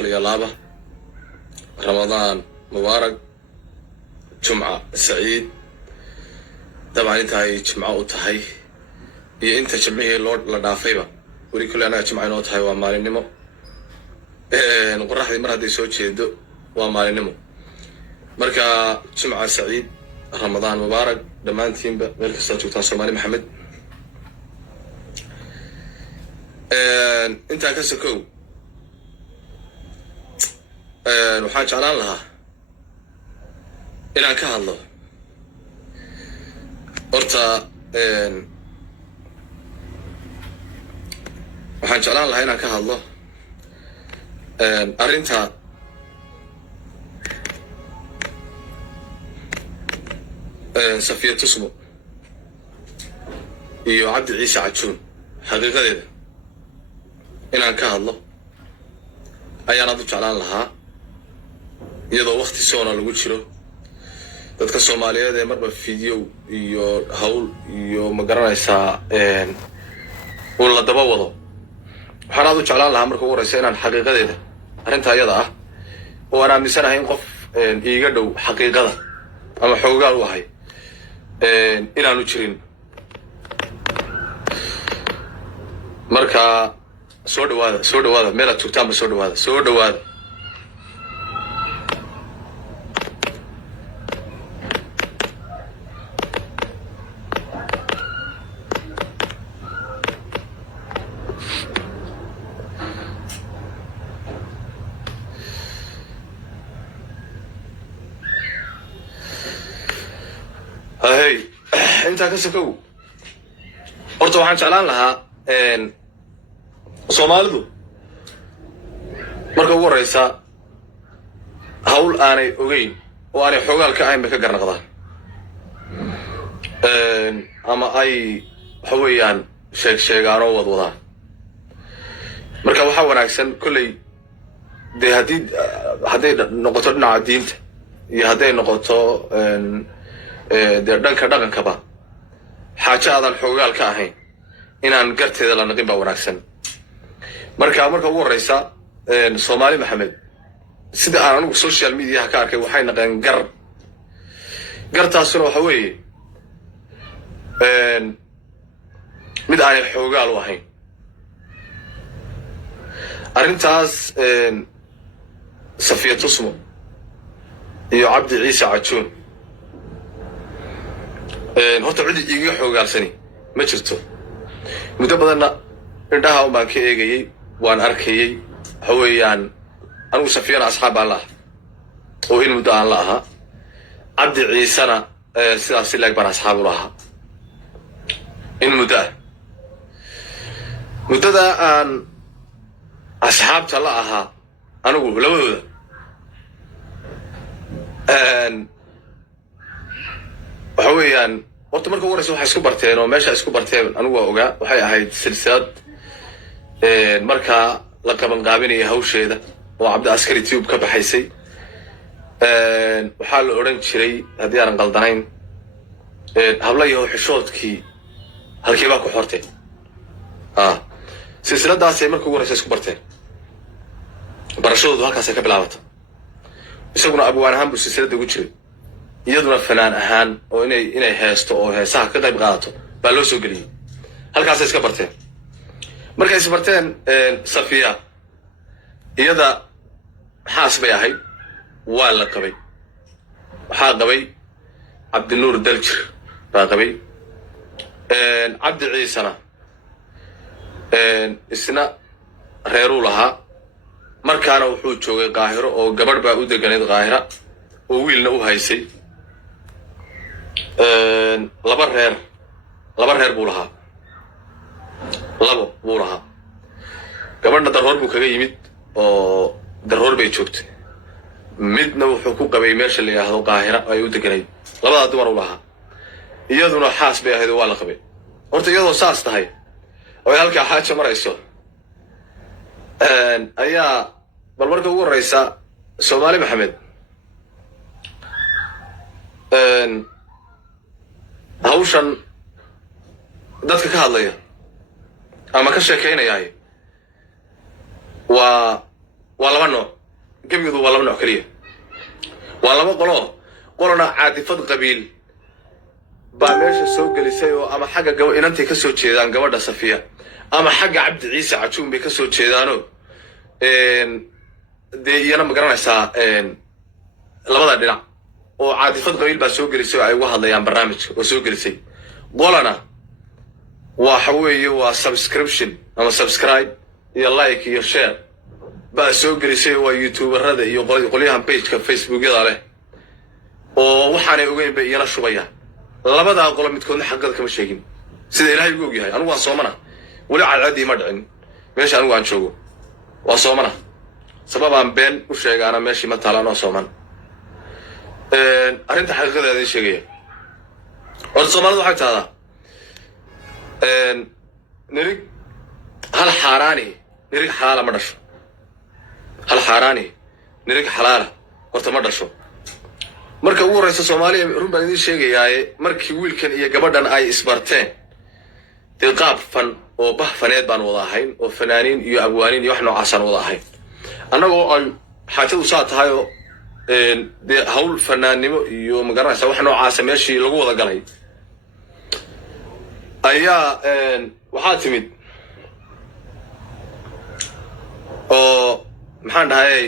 كاليالابة رمضان مبارك جمعة سعيد طبعا انت هاي جمعة وتهي هي انت جمعيه لورد لدافيبا وري كل انا جمعة نو تهي waa maalinimo qoraxdii mar haday soo jeedo waa maalinimo marka jumca saciid ramadaan mubaarak dhamaantiinba meel kasta joogtaan Soomaali Maxamed inta ka sokow waxaan jeclaan lahaa inaan ka hadlo horta waxaan jeclaan lahaa inaan ka hadlo arrinta Safiya Tusmo iyo Cabdi Ciise Cajuun xaqiiqadeeda inaan ka hadlo ayaan aad u jeclaan lahaa iyadoo waqti soona lagu jiro dadka Soomaaliyeed ee marba video iyo hawl iyo ma garanaysaa oo la daba wado waxaan aad u jeclaan lahaa marka ugu horeysa inaan xaqiiqadeeda arrinta ayada ah oo aan aaminsanahay in qof iiga dhow xaqiiqada ama xoogaal u ahay inaanu jirin marka soo dhawaada meel aad joogtaanba soo dhawaada هاي انت كسكو horta waxaan jeclaan lahaa Soomaalidu marka ugu horeysa hawl aanay ogeyn oo aanay xogaal ka ahayn ka garnaqdaan ama ay xawayaan sheegaan oo wadwadaan marka waxa wanaagsan kulay haday noqoto dhinaca diinta iyo haday noqoto dhanka dhaqankaba xaaja aadan xogaal ka ahayn inaan garteeda la naqin baa wanaagsan marka ugu horeysa Soomaali Maxamed sida aan anigu social media ka arkay waxay naqeen gartaasuna waxa weeye mid aan xogaal u ahayn arrintaas Safiya Tusmo iyo Cabdi Ciise Cajuun horta cidi iiga xoogaalsani ma jirto muddo badanna indhaha baan ka eegayay waan arkayay hawayaan anigu Safiyana asxaab aan lahaa oo in muddo aan lahaa Cabdi Ciisena sidaas ilaag baan asxaab u lahaa in muddada aan asxaabta la ahaa anigu labadooda waxa weeyaan horta marka ugu horeysa waxay isku barteen oo meesha isku barteen anigu waa ogaa waxay ahayd silsilad markaa la qaban qaabinaya hawsheeda oo Cabdi Askari Tube ka baxaysay waxaa la oran jiray haddii aan qaldanayn hablayo xishoodkii halkii baa ku xortay silsiladaas ay marka ugu horeysa isku barteen barashadoodu halkaas ay ka bilaabatay isaguna abwaan ahaan buu silsilada ugu jiray iyaduna fanaan ahaan oo inay heesto oo heesaha ka qayb qaadato baa loo soo geliyay halkaas iska barteen markay is barteen Safiya iyada xaas bay ahayd waa la qabay waxaa qabay Cabdi Nuur Daljir baa qabay Cabdi Ciisena isna reeruu lahaa markaana wuxuu joogay Qaahiro oo gabadh baa u deganayd Qaahira oo wiilna u haysay laba reer buu lahaa gabadhna daroor buu kaga yimid oo daroor bay joogtay midna wuxuu ku qabay meesha la yiraahdo Qaahira ay u deganayd labada dumar u lahaa iyaduna xaas bay ahayd waa la qabay horta iyadoo saas tahay oo halka xaaja marayso ayaa bal marka ugu horeysa Soomaali Maxamed hawshan dadka ka hadlaya ama ka sheekeynaya waa والله ما نوع كم يدو والله ما نوع كليه والله ما قلنا عاطفة قبيل باميش سوق لسيو أما حاجة جو إن أنت كسر شيئان جواد صفية أما حاجة عبد عيسى عشون بكسر شيئانو دي أنا مقرنا سا لبضع دنا وعاطفة قبيل بسوق لسيو أي واحد يعني برنامج وسوق لسي قلنا وحوي وسبسكريبشن أما سبسكرايب يا لايك يا شير بسوق لسيو ويوتيوبر هذا يقوليها بيج كفيسبوك يلا عليه وحنا يقولين بينا شوية لبدا قول متكون حقك كم شيء سيد إلهي يقول ياهي أنا وصومنا ولا على عادي مدعين ماشي أنا وعن شو وصومنا سبب عن بين وشيء أنا ماشي مثلا أنا صومنا أنت حقيقة هذه الشيء والصومنا ده حتى هذا نريد هل حاراني نريد حلال مدرسة هل حاراني نريد حلال ورت مدرسة marka ugu horeysa Soomaaliya run baan idin sheegayaa markii wiilkan iyo gabadhan ay isbarteen qaab fan oo bahfaneed baan wada ahayn oo fanaaniin iyo abwaaniin iyo wax noocaas aan wada ahayn annagoo ay xaajadu saa tahay oo hawl fanaannimo iyo magaranaysa wax noocaas meeshii lagu wada galay ayaa waxaa timid oo maxaan dhahay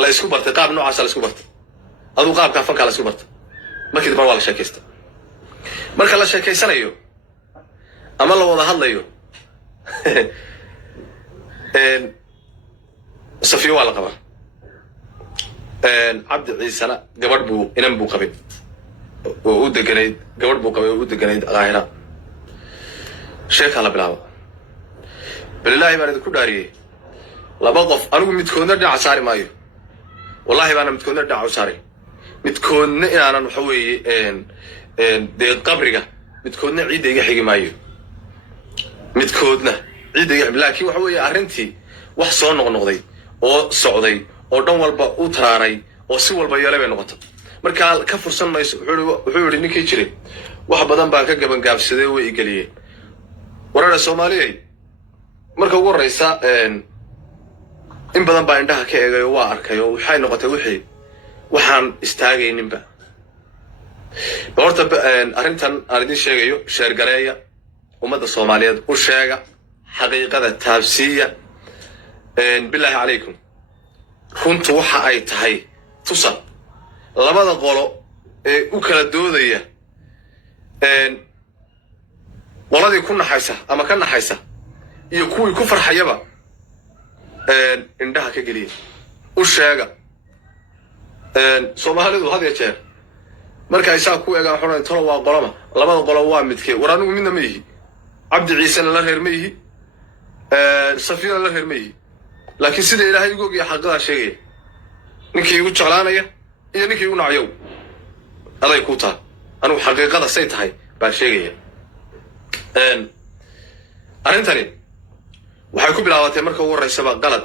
la isku bartay qaab noocaas la isku bartay aduu qaabka fanka la isku barta markii dib waa la sheekaysta marka la sheekaysanayo ama la wada hadlayo safiyo waa la qabaa cabdi ciisana gabadh buu inan buu qabay oo u deganayd gabadh buu qabay oo u deganayd qaahira sheeka la bilaabo billahi baan idinku dhaariyay laba qof anigu midkoodna dhinac saari maayo wallahi baan midkoodna dhinac saari midkoodna inaanan waxa weeye dee qabriga midkoodna ciidda iga xigi maayo midkoodna ciidda iga laakiin waxa weeye arrintii wax soo noqnoqday oo socday oo dhan walba u taraaray oo si walba yeelay bay noqotay marka ka fursan mayso wuxuu yidhi ninkii jiray wax badan baan ka gabangaabsaday way igeliyeen warada Soomaaliyeed marka ugu horeysa in badan baa indhaha ka eegay oo waa arkay oo waxay noqotay wixii waxaan istaagayninba horta arrintan aan idin sheegayo sheer gareeya ummadda Soomaaliyeed u sheega xaqiiqada taabsiya billahi calaykum runtu waxa ay tahay tusa labada qolo ee u kala doodaya qoladii ku naxaysa ama ka naxaysa iyo kuwii ku farxayaba indhaha ka geliya u sheega Soomaalidu had iyo jeer marka ay saa ku eegaan xoraan tolo waa qolama labada qolo waa midkee war anigu midna ma yihi cabdi ciise la reer ma yihi safiina la reer ma yihi laakiin sida ilaahay ugu ogyahay xaqada sheegay ninkii ugu jeclaanaya iyo ninkii ugu nacyow aday ku taa anigu xaqiiqada say tahay baan sheegaya arrintani waxay ku bilaabatay marka ugu horeysaba qalad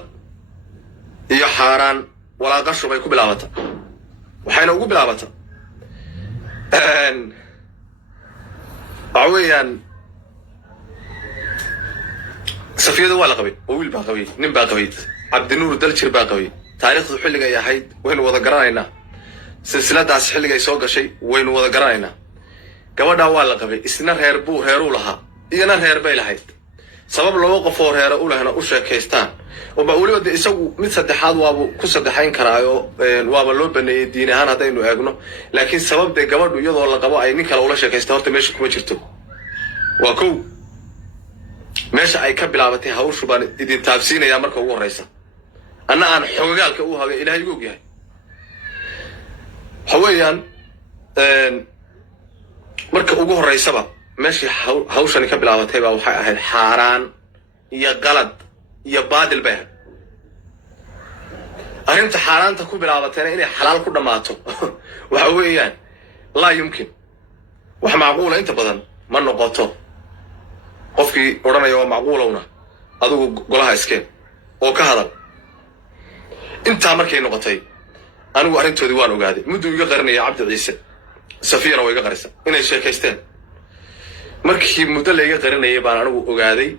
iyo xaaraan walaaqasho bay ku bilaabatay waxayna ugu bilaabatay aweyaan safiyada waa la qabay oo wiil baa qabay nin baa qabay cabdinuur daljir baa qabay taariikhdu xilliga ay ahayd waynu wada garanaynaa silsiladaas xilliga ay soo gashay waynu wada garanaynaa gabadha waa la qabay isna reeruu lahaa iyana reer bay lahayd sabab laba qof oo reer u lahna u sheekaystaan oo ba waliba isagu mid saddexaad waaba ku saddexayn karaayo waaba loo baneeyay diin ahaan hadaynu eegno laakiin sababta gabadhu iyadoo la qabo ay nin kale ula sheekaysto horta meesha kuma jirto waa kow meesha ay ka bilaabatay hawshu baan idin taabsiinaya marka ugu horeysa anna aan xogaalka u haga ilaahay ugu yahay hawayaan marka ugu horeysaba meesha hawshani ka bilaabatay baa waxay ahayd xaaraan iyo qalad iyo baadil bay arrinta xaaraanta ku bilaabatayna inay xalaal ku dhamaato waxa weeyaan laa yumkin wax macquula inta badan ma noqoto qofkii odhanaya waa macquulowna adigu golaha iskeen oo ka hadal intaa markay noqotay anigu arrintoodii waan ogaaday muddo iga qarinaya cabdi ciise safiyana way iga qarisa inay sheekaysteen markii muddo la iga qarinayay baan anigu ogaaday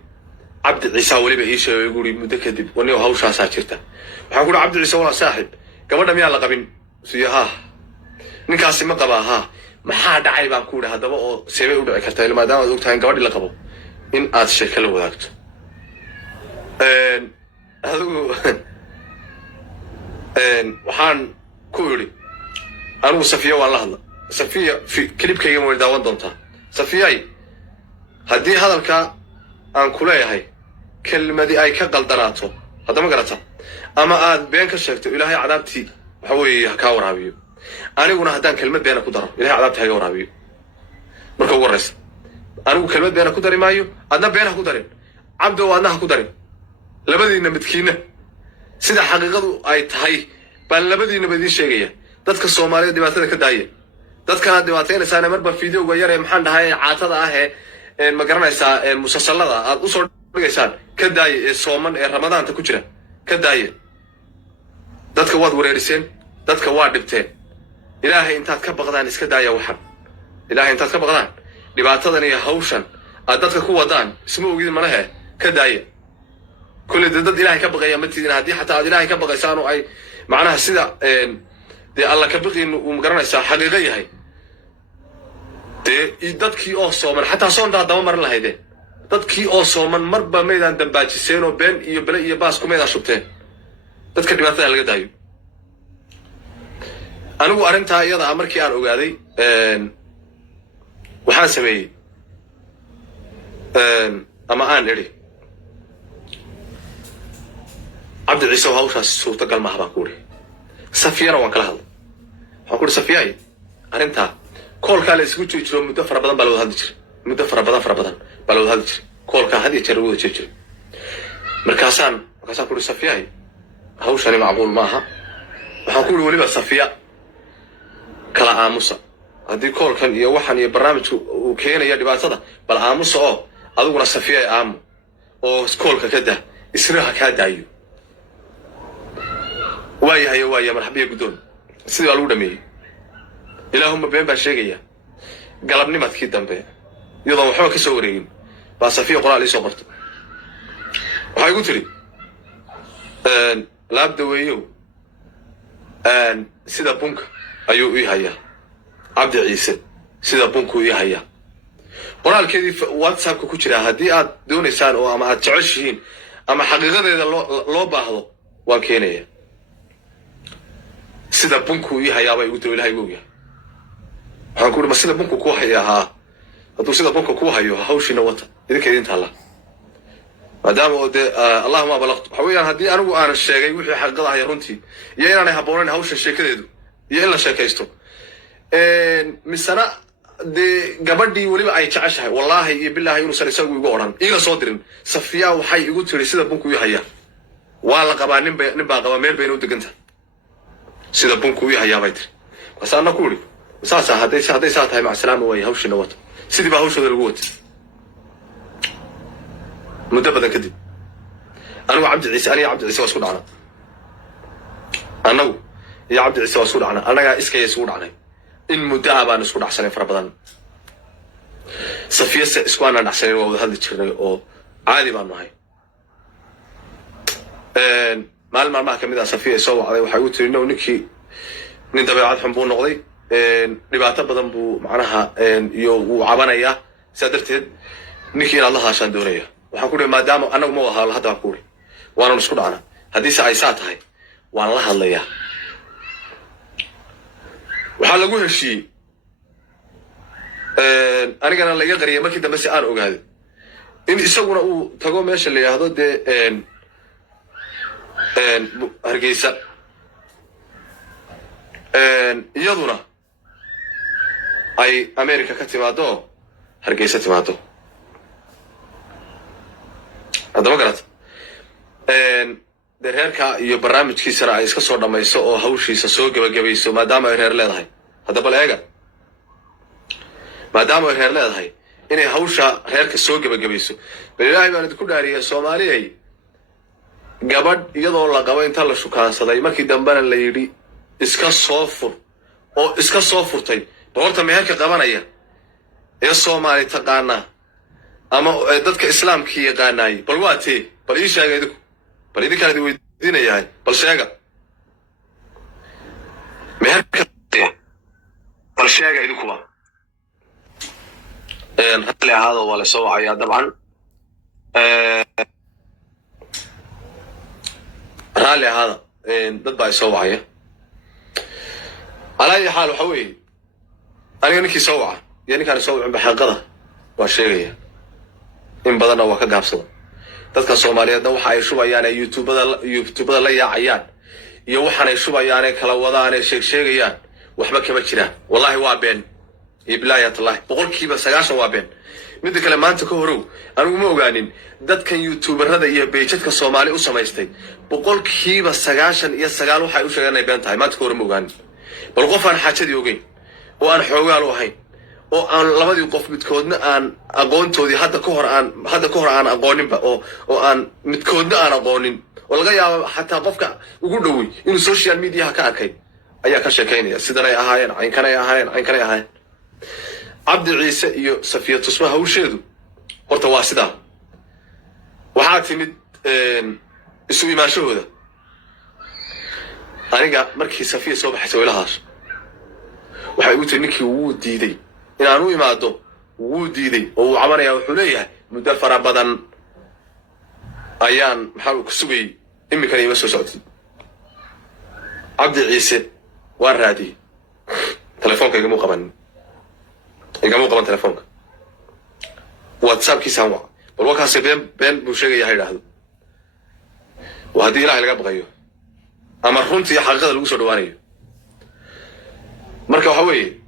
عبد عيسى وليبا إيش يقولي متكذب وني وهوش عساكرته وحنقول عبد عيسى ولا صاحب قبل ما يلا قبل سيها ninkaasi ma qaba ha maxaa dhacay baan ku dhahay hadaba oo seebay u dhici kartaa maadaama aad ogtahay gabadhii la qabo in aad sheeko la wadaagto adigu waxaan ku yiri anigu Safiya waan la hadla Safiya fi klibkayga way daawan doontaa Safiyay haddii hadalka aan ku leeyahay kelmadii ay ka qaldanaato hadda ma garata ama aad been ka sheegto ilaahay cadaabtii waxa weeye ka waraabiyo aniguna haddaan kelmad beena ku daro ilaahay cadaabta haga waraabiyo marka ugu horeysa anigu kelmad beena ku dari maayo adna beena ku darin cabdo waadna ku darin labadiina midkiina sida xaqiiqadu ay tahay baan labadiina badii sheegaya dadka Soomaaliyeed dhibaatada ka daaya dadkana dhibaataynaysa marba fiidiyowga yar ee maxaan dhahay caatada ah ee ma garanaysaa musalsalada aad u soo dhigaysaan ka daaya ee Sooman ee Ramadaanta ku jira ka daaya dadka waad wareeriseen dadka waa dhibteen ilaahay intaad ka baqdaan iska daaya waxan ilaahay intaad ka baqdaan dhibaatadan iyo hawshan aad dadka ku wadaan isma ogid malaha ka daaya kulli dad ilaahay ka baqaya matidina haddii xataa aad ilaahay ka baqaysaan oo ay macnaha sida dee alla ka baqin uu magaranaysaa xaqiiqo yahay dee dadkii oo Sooman xataa soontaa daba marin lahaydeen dadkii oo Sooman marba meedaan dambaajiseen oo been iyo bale iyo baas ku meedaan shubteen dadka dhibaatada laga daayo anigu arintaa iyada markii aan ogaaday waxaan sameeyay ama aan iri عبد العيسى وهاوشاس suurta gal ma baan ku iri Safiyana waan kala hadlay waxaan ku iri Safiyay arinta koolka la isku jiro muddo fara badan baa loo hadli jiray muddo fara badan baa loo hadli jiray koolka hadii jeer wada jiray markaasaan ku iri Safiyay hawshani macquul maaha waxaan ku iri waliba Safiya kala aamusa haddii koolkan iyo waxan iyo barnaamijku uu keenaya dhibaatada bal aamusa oo adiguna Safiyay aamu oo koolka ka daa israha ka daayo وايا مرحبا قدون سيدي قالوا دمي إلههم بين باشيغيا قلبني ما تكيد دمبي يضعوا حوك سوريين باسفية قراء لي صبرت وحاي قلت لي لابد ويو سيدا بونك أيو إيهايا عبد عيسى سيدا بونك إيهايا قراء الكيدي واتساب كوكوشرا هدي آد دوني سان أو أما هتعشين أما حقيقة إذا لو باهضو وانكينيا sida bunku ii hayaabay ugu tiro ilaahay gooya waxaan ku iri ma sida bunku ku hayaa haduu sida bunku ku hayo hawshina wata idinka idin taala maadaama oo de Allahumma balaqtu waxaweyaan haddii anigu aan sheegay wixii xaqada ahay runtii iyo inaan haboonayn hawsha sheekadeedu iyo in la sheekaysto misana de gabadhii waliba ay jeceshahay wallahi iyo billahi inuu san isagu igu oran iga soo dirin Safiya waxay igu tiri sida bunku ii hayaa waa la qabaa nin baa qaba meel bayna u deganta sida bunku ii hayaabay tir wasaana ku iri saasa haday saa tahay ma salaam way hawshina wato sidii baa hawshooda lagu watay muddo badan kadib anigu Cabdi Ciise waa isku dhacna anagu iyo Cabdi Ciise waa isku dhacna anaga iskay isku dhacnay in muddo baan isku dhacsanay fara badan Safiya isku aan dhacsanay waa wada hadli jirnay oo caadi baan nahay maalmaha kamid ah Safiya soo wacday waxay u tiri ninkii nin dabeecad xun buu noqday dhibaato badan buu macnaha iyo uu cabanaya sadarteed ninkii la haashan doonaya waxaan ku dhigay maadaama anagu ma wada hadda ku iri waan isku dhacna hadii ay saa tahay waan la hadlayaa waxa lagu heshiyay anigana la iga qariyay markii dambe si aan ogaaday in isaguna uu tago meesha la yiraahdo de hargeysa iyaduna ay America ka timaado hargeysa timaado hadaba garat reerka iyo barnaamijkiisana ay iska soo dhamayso oo hawshiisa soo gabagabayso maadaama ay reer leedahay hadaba leega maadaama ay reer leedahay inay hawsha reerka soo gabagabayso ilaahay baan idinku dhaariyay Soomaaliyay gabadh iyadoo la qabo inta la shukaansaday markii dambana la yiri iska soo furtay doorta meherka qabanaya ee Soomaali taqaana أما دتك إسلام كي يقاناي بالواتي بالإيش هذا يدك بالإيدك هذا ويدينا ياهي بالشاقة مهرك بالشاقة يدكوا هل هذا ولا سوى يا طبعا رالي هذا dad baa soo wacaya على أي حال وحوي أنا نكي soo waca يعني كان soo wacin baxaqada waa sheegaya in badan oo ka gaabsado dadka Soomaaliyeed waxa ay shubayaan ay YouTube-da la yaacayaan iyo waxaan ay shubayaan ay kala wadaan ay sheegayaan waxba kama jiraan wallahi waa been iblaayat allah boqolkiiba 9 waa been mid kale maanta ka horow anigu ma ogaanin dadkan YouTuberada iyo beejadka Soomaali u samaystay boqolkiiba 9 waxay u sheeganay been tahay maanta ka hor ma ogaanin bal qof aan xaajadii ogeyn oo aan xoogaal u ahayn oo aan labadii qof midkoodna aan aqoontoodii hadda ka hor aan aqooninba oo aan midkoodna aan aqoonin oo laga yaabo xataa qofka ugu dhawi inuu social media ka arkay ayaa ka sheekeynaya sidanay ahaayeen aynkanay ahaayeen عبد عيسى iyo Safiya tusma hawsheedu horta waa sida waxa timid isu imaashooda aniga markii Safiya soo baxay ilahaas waxa uu ninkii uu diiday in aanu imaado uu diiday oo uu cabanaya wuxuu leeyahay muddo fara badan ayaan maxaa ku sugay imikana ima soo socday عبد عيسى waa raadi telefoonka iga muuqaban telefoonka WhatsApp kiisa waa bal waxa been buu sheegay yiraahdo وهذه إلهي laga baqayo ama runtii xaqiiqada lagu soo dhawaanayo marka waxa weeye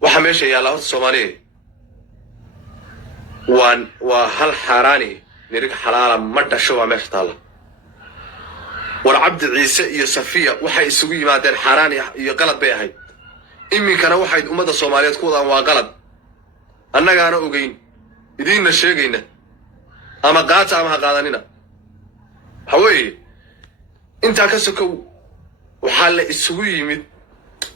waxa meesha yaala horta Soomaaliyeed waa hal xaraani nirig xalaala ma dhasho waa meesha taala war Cabdi Ciise iyo Safiya waxay isugu yimaadeen xaraani iyo qalad bay ahayd iminkana waxay ummadda Soomaaliyeed ku wadaan waa qalad annagaana ogeyn idinna sheegayna ama qaata ama qaadanina hawee inta ka sokow waxa la isugu yimid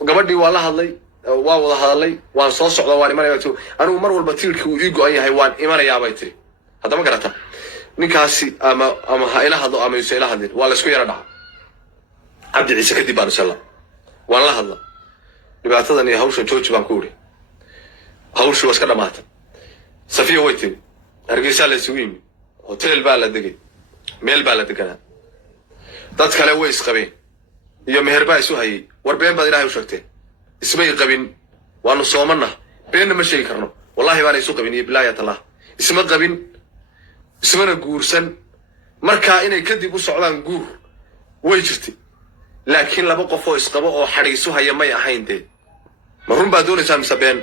gabadhii waa la hadlay waa wada hadlay waan soo socdaa waan imanayay anigu mar walba tiilkii uu ii go'an yahay waan imanayaa bay tiri hadda ma garata ninkaasi ama ha ila hadlo ama ila hadlin waa la isku yara dhaca Cabdi Ciise kadib baan sallam waan la hadlay dhibaatadan iyo hawsha jooji baan ku uri hawshu waa iska dhamaatay Safiya way tiri Hargeysa la isugu yimid hotel baa la degay meel baa la deganaa dad kale way isqabeen iyo meher baa isu hayay war been baad Ilaahay u sheegtay ismay qabin waanu soomana been ma sheegi karno wallahi baan isu qabin iblaayat allah isma qabin ismana guursan marka inay kadib u socdaan guur way jirtay laakiin laba qof oo isqabo oo xariisu haya may ahayn de marun baa doonaysaa mise been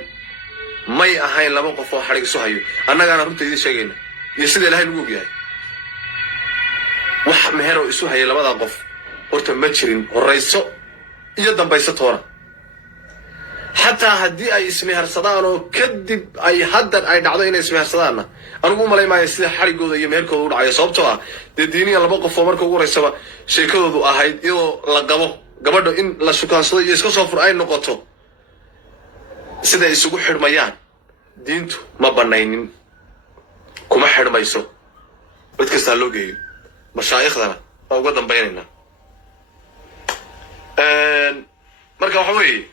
may ahayn laba qof oo xariisu hayo annagana runta idin sheegayna iyo sida Ilaahay nagu ogyahay wax meher oo isu hayay labada qof horta ma jirin horeyso iyo dambayso toona حتى هدي أي اسمها رصدانو كذب أي حدا أي دعوة إن اسمها رصدانا أنا أقول ملاي ما يصير حرق وذا يمهرك ولا عيا صوبتها الدنيا اللي بقى فمرك وقول سوا شيء كذا ذو أهيد إيو لقبه قبله إن لا شكان صدق يسكت صفر أي نقطة سيدا يسوق حرميان دينتو ما بناينين كم حرمي يسوق بتكسلوجي مشايخنا أو قدام بيننا مركب حوي